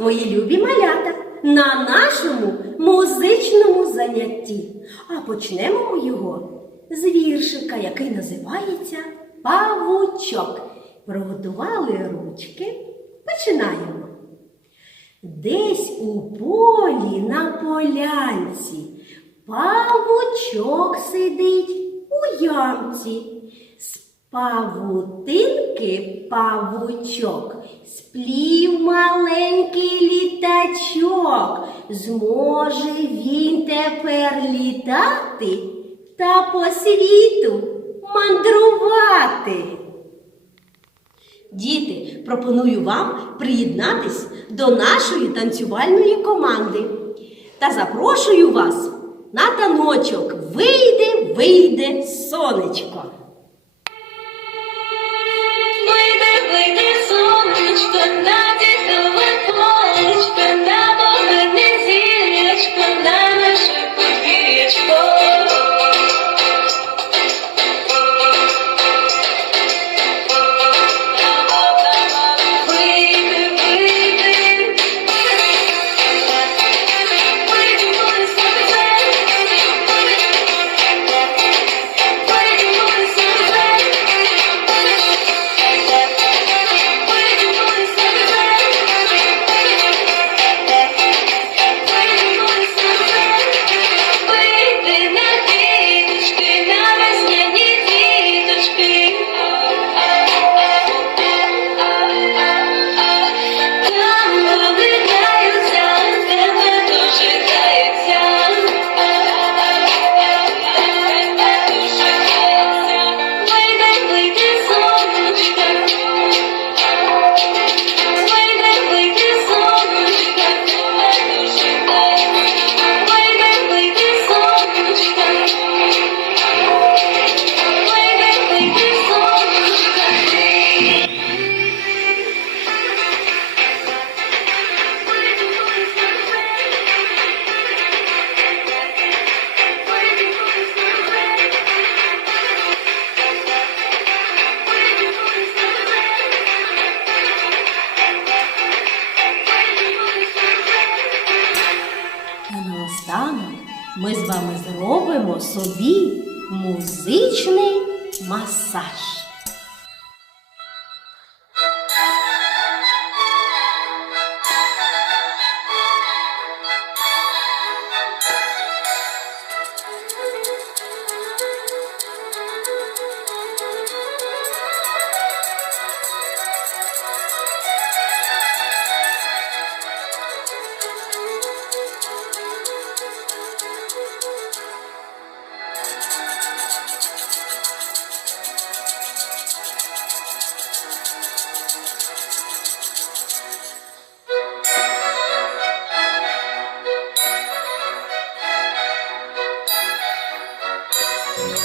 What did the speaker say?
мої любі малята, на нашому музичному занятті. А почнемо ми його з віршика, який називається Павучок. Приготували ручки. Починаємо. Десь у полі на полянці павучок сидить у ямці. Павутинки павучок, сплів маленький літачок. Зможе він тепер літати та по світу мандрувати. Діти, пропоную вам приєднатись до нашої танцювальної команди та запрошую вас на таночок. Вийде, вийде сонечко. Сонечко, на ми з вами зробимо собі музичний масаж.